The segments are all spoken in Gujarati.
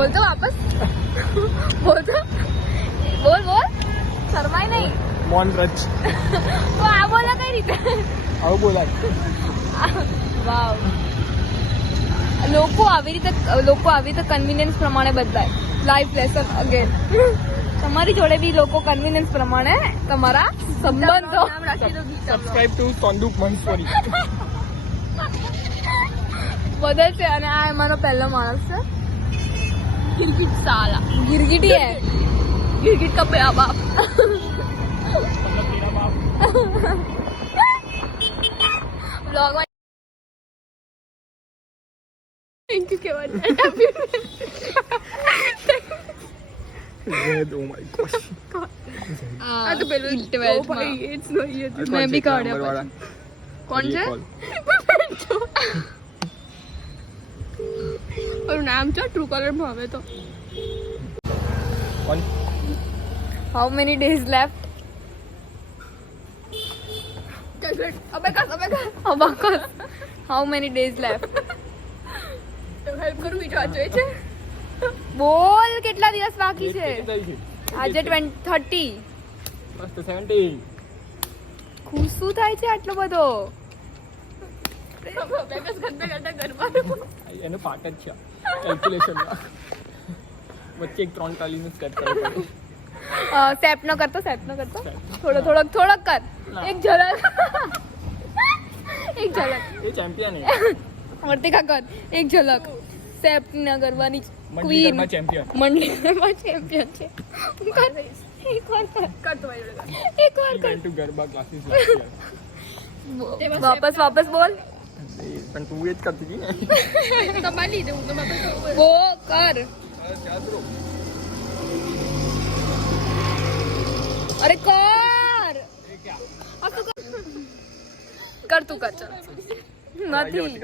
બોલ તો વાપસ બોલ તો બોલ બોલ શરમાય નહીં મોન રચ તો આ બોલા કઈ રીતે આવું બોલાય વાવ લોકો આવી રીતે કન્વિનિયન્સ પ્રમાણે બદલાય લાઈફ લેસન અગેન તમારી જોડે બી લોકો કન્વિનિયન્સ પ્રમાણે તમારા સંબંધો સબસ્ક્રાઇબ ટુ સંદૂપ મંસોરી બદલશે અને આ એમાંનો પહેલો માણસ છે गिरगिट साला गिरगिटी है गिरगिट का बेटा बाप ब्लॉग में थैंक यू के बाद रेड ओ माय गॉड आ तो बेलो 12th में इट्स नो ये मैं भी काढ़ा कौन છે और नाम છે ટ્રુ કલર માં હવે તો કોણ how many days left how many days left help કરું બીજો આ જોઈએ છે બોલ કેટલા દિવસ બાકી છે આજે 30 મસ્ત 70 ખુશ શું થાય છે આટલો બધો એનું પાક જ છે કેલ્ક્યુલેશનમાં વચ્ચે એક 3 તાલીનું સ્ટેપ કરવું પડે સેપ ન કરતો થોડોક કર એક ઝલક એ ચેમ્પિયન છે વર્તિકા કર એક ઝલક સેપ ન કરવાની ક્વીન મંડળીમાં ચેમ્પિયન છે એકવાર કર ટુ ગરબા ક્લાસીસ વાપસ બોલ પણ તું એ જ કરતી હતી ને તમારી લીધે હું તો વો કર અરે કર કર તું કર ચાલ નથી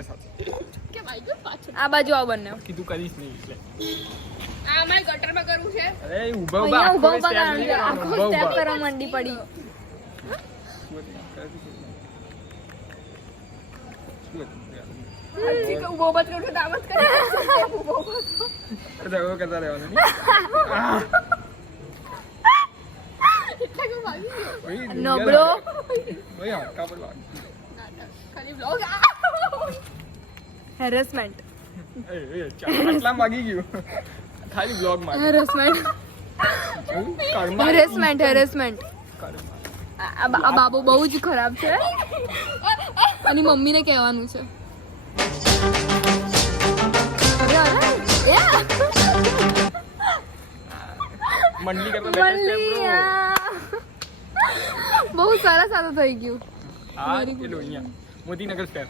આ બાજુ આવ બંને કીધું કરીશ નહીં એટલે આ મારે ગટરમાં કરવું છે અરે ઊભા આખો સ્ટેપ કરવા મંડી પડી ઉભો બચ કરું દાવત કરે કરતા રહેવાનું નબળો ભાઈ હક્કા પર લાગ ખાલી બ્લોગ હેરેસમેન્ટ આટલા માગી ગયું ખાલી બ્લોગ માં હેરેસમેન્ટ આ બાબુ બહુ જ ખરાબ છે અને મમ્મીને કહેવાનું છે મંડલી કરતા બહુ સરસ આ થઈ ગયું આ પેલું અહીંયા મોદીનગર સ્ટેપ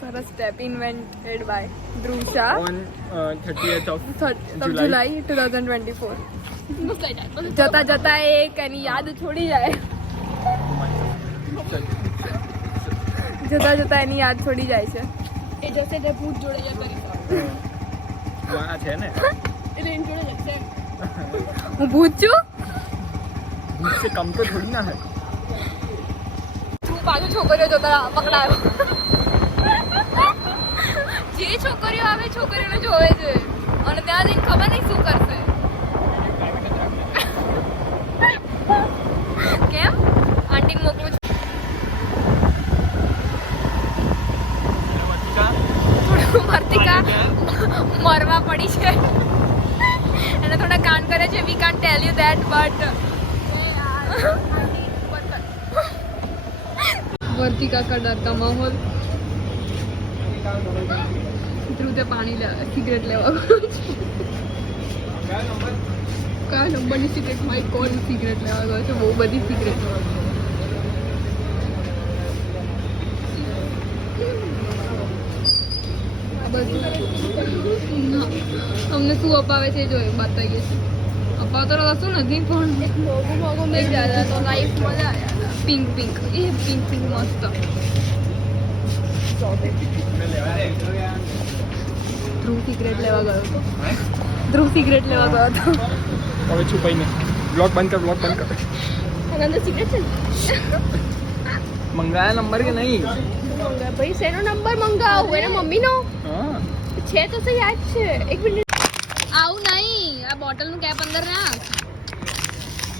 સરસ step invented by Dhruv on 30th of July 2024 જતા એક એની યાદ છોડી જાય જતા એની યાદ છોડી જાય છે એ જશે તે ભૂત જોડે કરી આ છે ને એટલે એની જોડે જશે હું ભૂત છું ભૂત से कम तो थोड़ी ना है તું પાછો છોકરીઓ જોતા પકડાયો જે છોકરીઓ આવે છોકરીઓને જોવે છે અને ત્યાં જઈને ખબર નહીં શું કરશે કેમ આંટી મોકલું છું થોડું વર્તિકા મરવા પડી છે એને થોડા કાન કરે છે we can't tell you that but Vartika का डर का माहौल ધ્રુવ તે પાણી સિગરેટ લેવા કયા નંબરની સિગરેટ માય કોલ સિગરેટ લેવા ગયો છે બહુ બધી સિગરેટ અમને શું અપાવે છે જોયું બતાવીએ છીએ અપાવતો કશું નથી પણ પિંક એ પિંક મસ્ત ધ્રુવ સિગરેટ લેવા ગયો હતો હવે છુપાઈને બ્લોગ બંધ કર અંદર સિગરેટ છે મંગાયા નંબર કે નહીં ભાઈ શેનો નંબર મંગાવો એના મમ્મીનો હા છે તો સહી યાદ છે. એક મિનિટ. આવું નહીં, આ બોટલનું કેપ અંદર રાખ.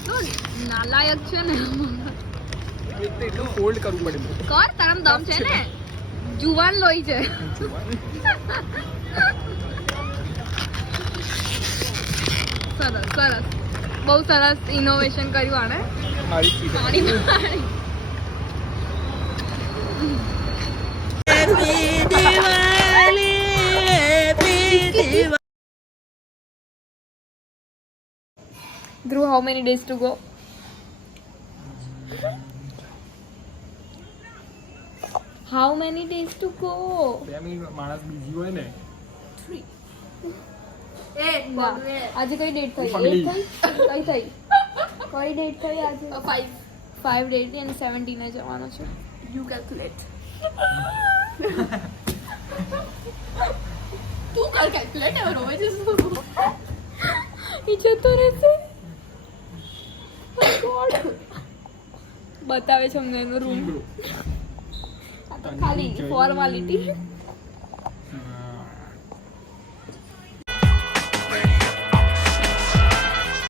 તો નાલાયક છે ને. એટલું ફોલ્ડ કરવું પડે કર, તારામ દમ છે ને. જુવાન લોહી છે. સરસ સરસ, બહુ સરસ ઇનોવેશન કર્યું આને. મારી ચીજ પાણી પાણી. Dhruv, how many days to go? How many days to go? 2 minute માણસ બીજી હોય ને. વાહ. આજે કઈ ડેટ થઈ? પગલી. 8 થઈ? કઈ થઈ? કઈ ડેટ થઈ આજે? 5 ડેટ અને 17 એ જવાનો છે. You calculate. તું કર calculate હવે રોવે છે શું? ઈ જતો રહેશે. God. બતાવે છે અમને એનો રૂમ. ચીંગડો. ખાલી ફોર્માલિટી.